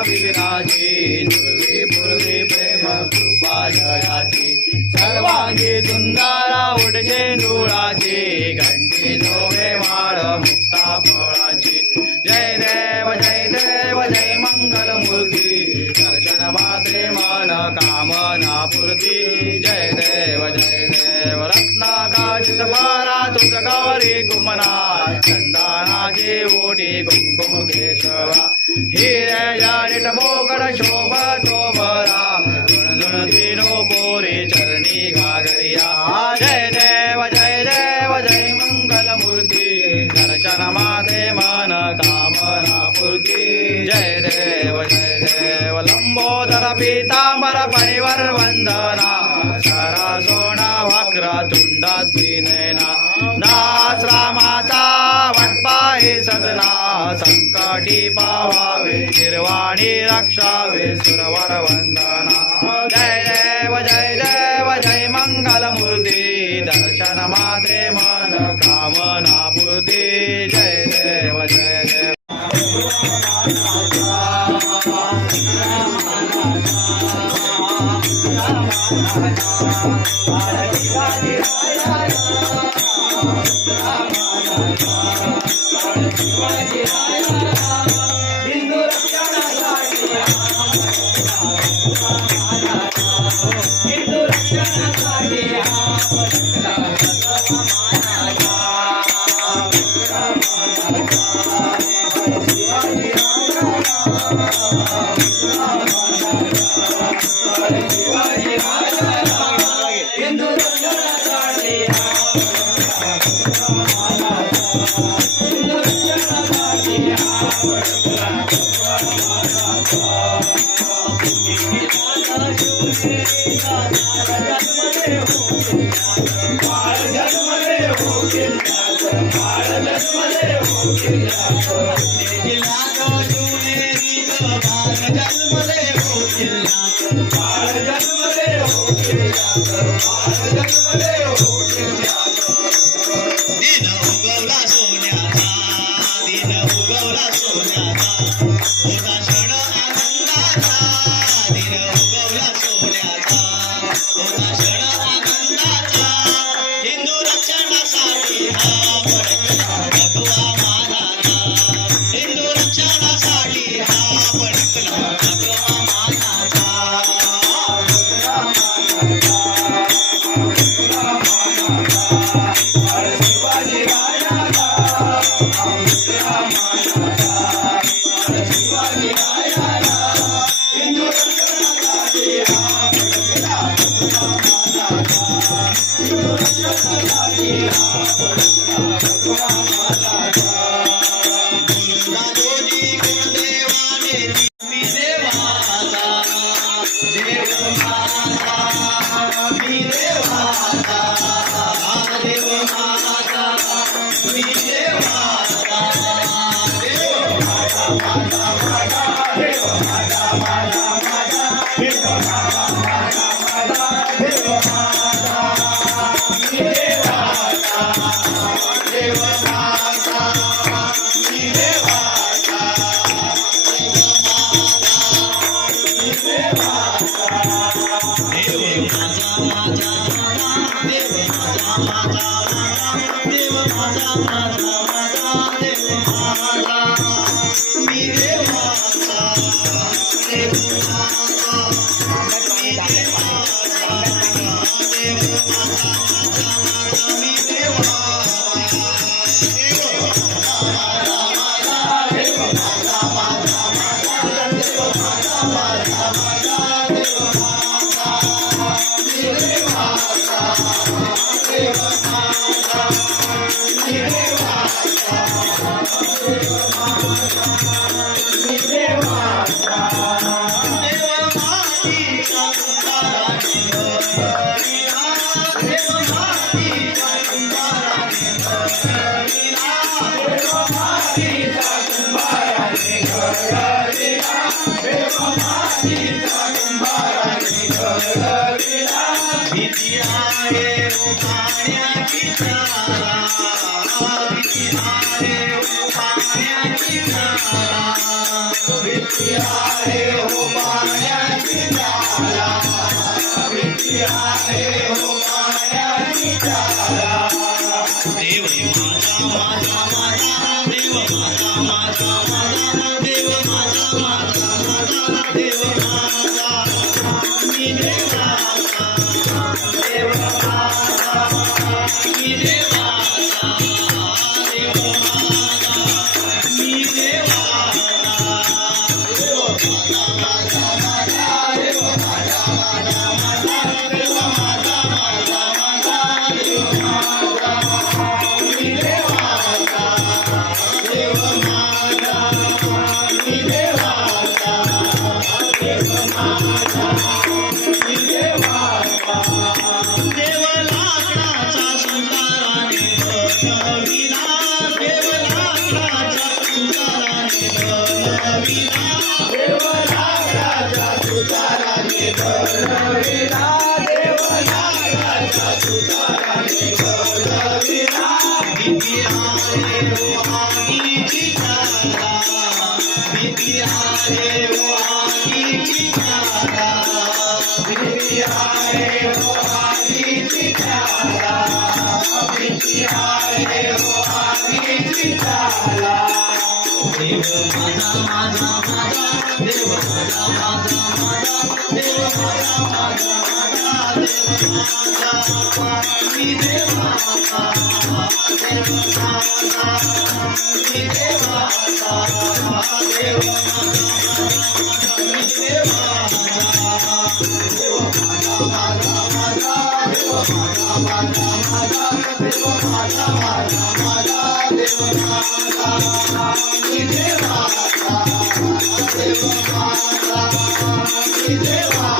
विराजे पूर्वे पूर्वे प्रेम कृपा जयाचे. सर्वांगी सुंदरा उडशे धुळाची घंटे जोगे माळ मुक्ता फळाचे. जय देव जय देव जय मंगल मूर्ती. दर्शन मात्रे मन कामना पूर्ती. जय देव जय देव रत्ना रत्नाकाशित मारा तुझ गौरी कुमना चंदनाचे ओटी कुंकुम केशवा. हिरे जाडिट मोकड शोभा तोबरा झुण तिनो पोरी चरणी घागरिया जय देव जय देव जय मंगल मूर्ती दर्शन माते मन कामना पूर्ती जय देव जय देव लंबोदर पीतांबर परिवर वंदना सरा सोना वक्र तुंडा त्रिनयना दास रामाचा सदना संकटी पावावे निर्वाणी रक्षावे सुरवर वंदना. जय देव जय देव जय मंगल मूर्ती दर्शन मात्रे मन कामना पूर्ती. जय देव जय देव. दिन Yeah. देव माझा माझा माझा देव माझा माझा माझा देव माझा माझा माझा देव माझा मी देवा देव माझा मी देवा देव माझा मी देवा देव माझा माझा माझा देव माझा माझा माझा देव माझा माझा देवा देवा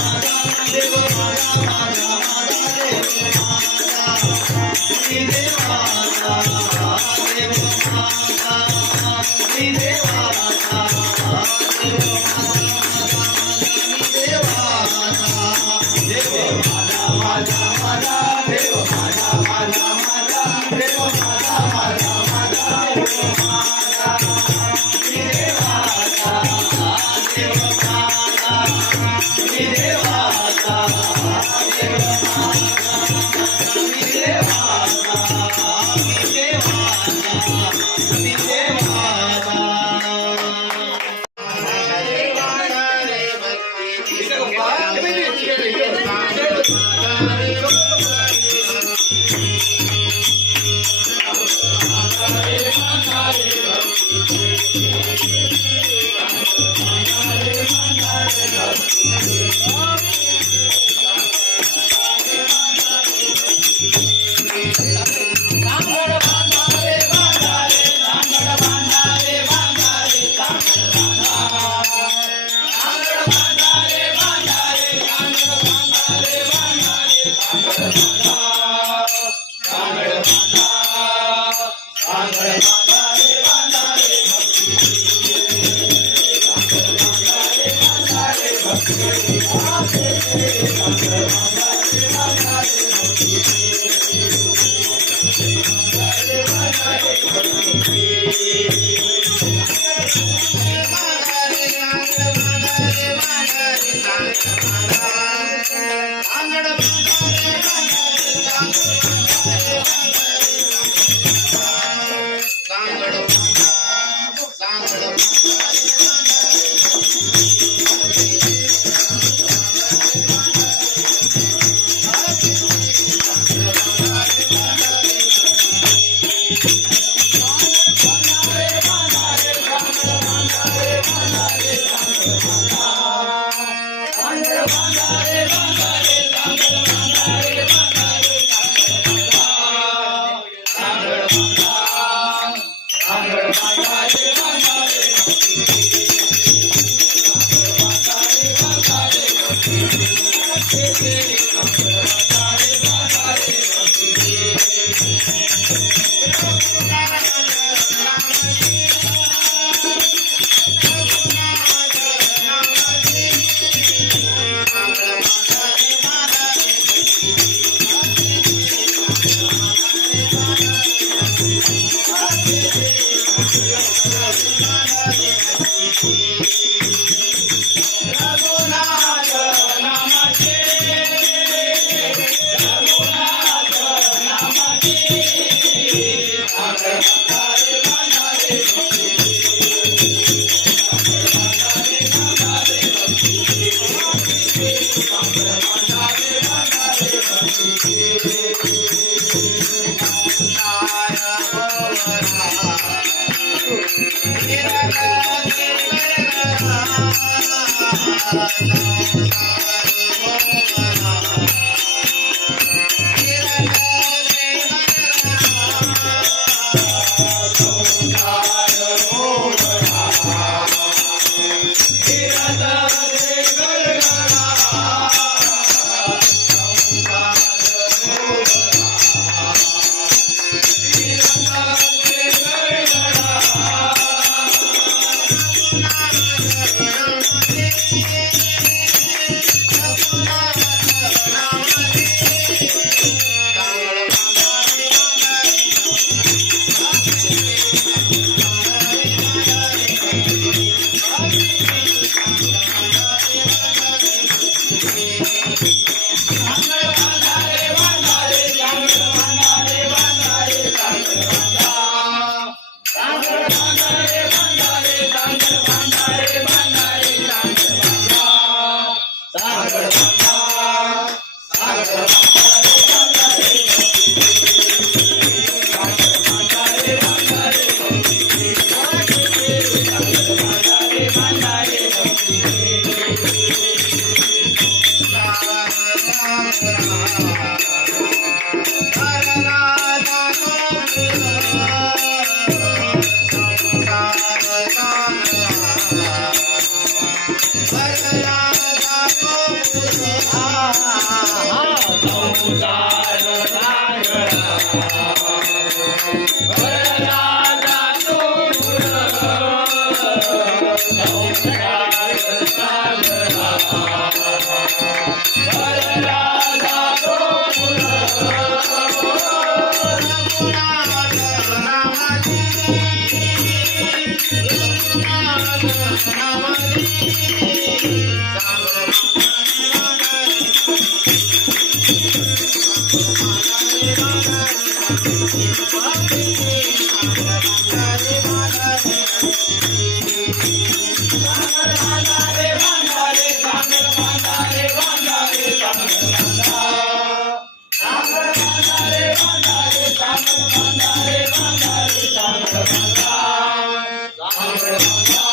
Hallelujah.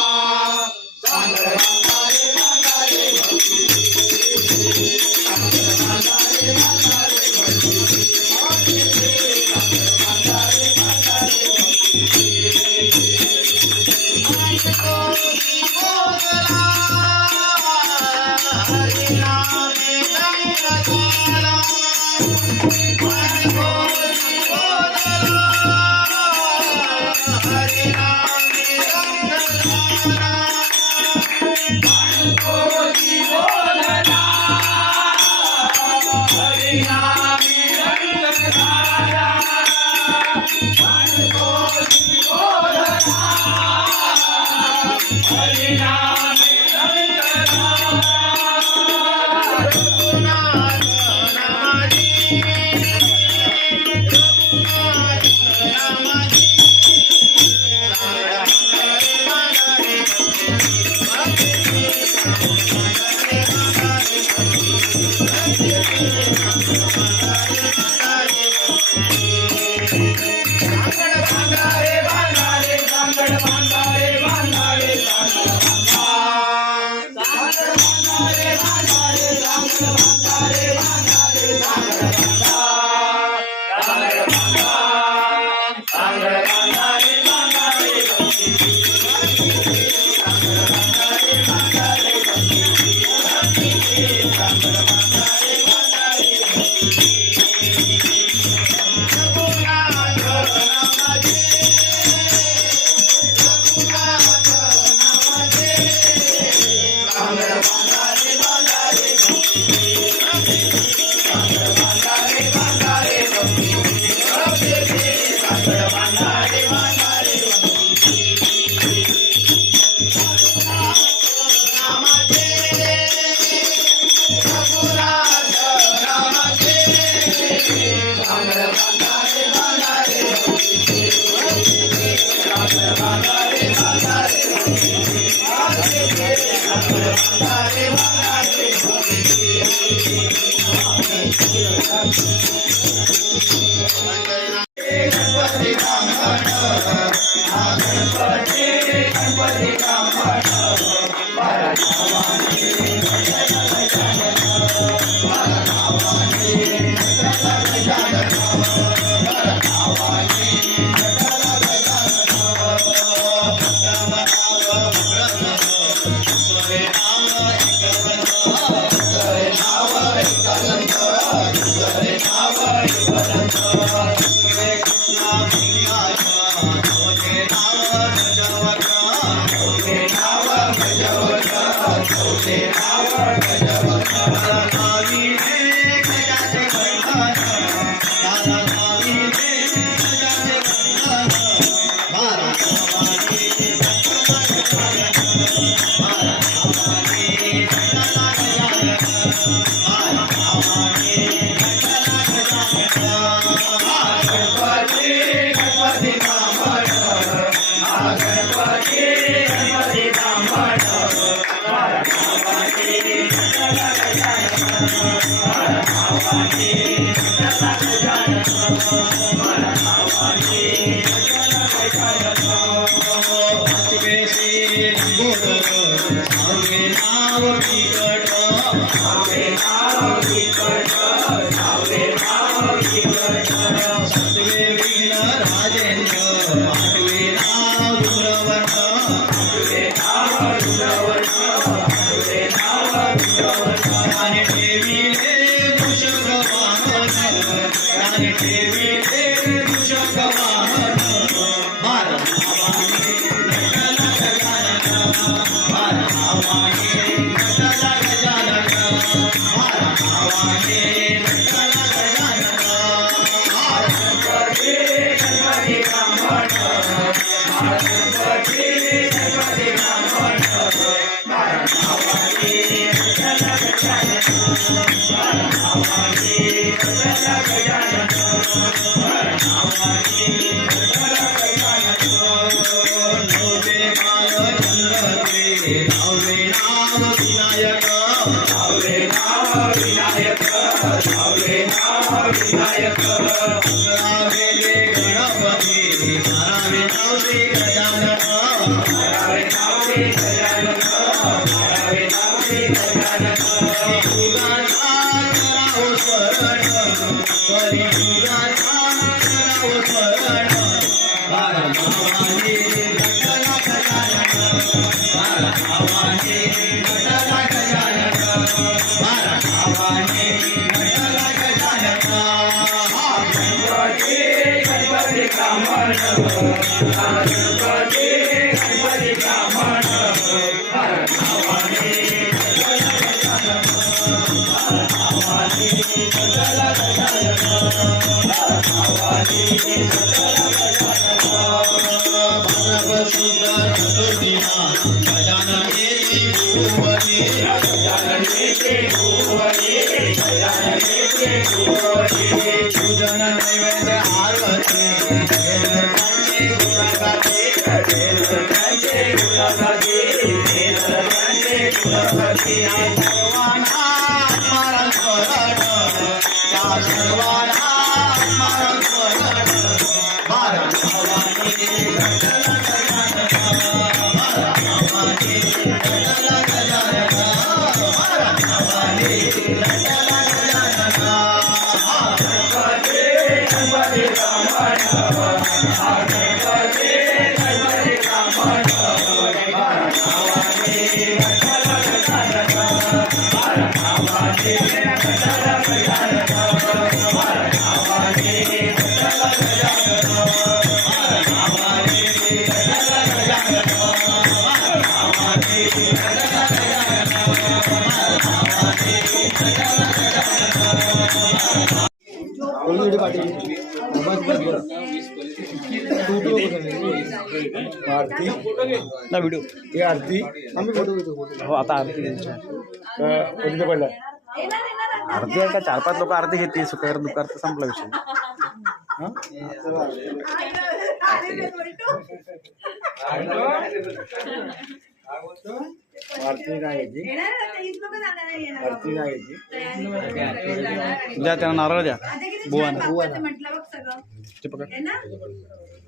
रे आम्ही नाव बिकट आम्ही नाव बिकट आरती. ना व्हिडिओ ही आरती. आम्ही फोटो घेतो फोटो हो आता आरती घ्यायची. कोणते पहिला. आरती आहे का? चार पाच लोक आरती घेते सुकार तर संपला विषय. हा? आरती. द्या त्यांना नारळ द्या. बुवा छान ना. बाप्पाचं म्हटलं बघ सगळं. ते पकड.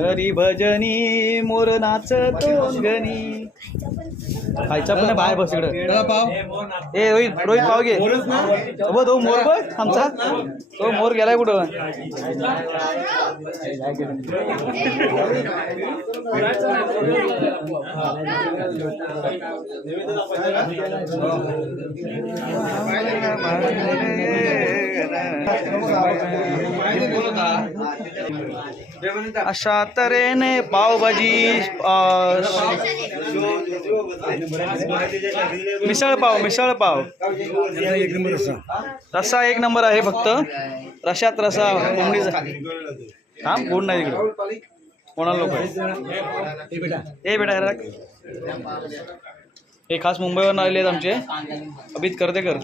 हरी भजनी मोर नाच तोंगणी. खायचा पण बाहेर बस इकडं. ए रोहित रोहित पाव घे. बघ तो मोर बघ आमचा. तो मोर गेलाय कुठं? अशा तऱ्हेने पावभाजी मिसळ पाव मिसळ पाव. एक नंबर रस्सा एक नंबर आहे फक्त. रशात रसा कोंबडीचा हा कोण नाही तिकडे कोणाला लोक ए बेटा हे हे खास मुंबईवर आलेले आहेत आमचे. अभित करते कर.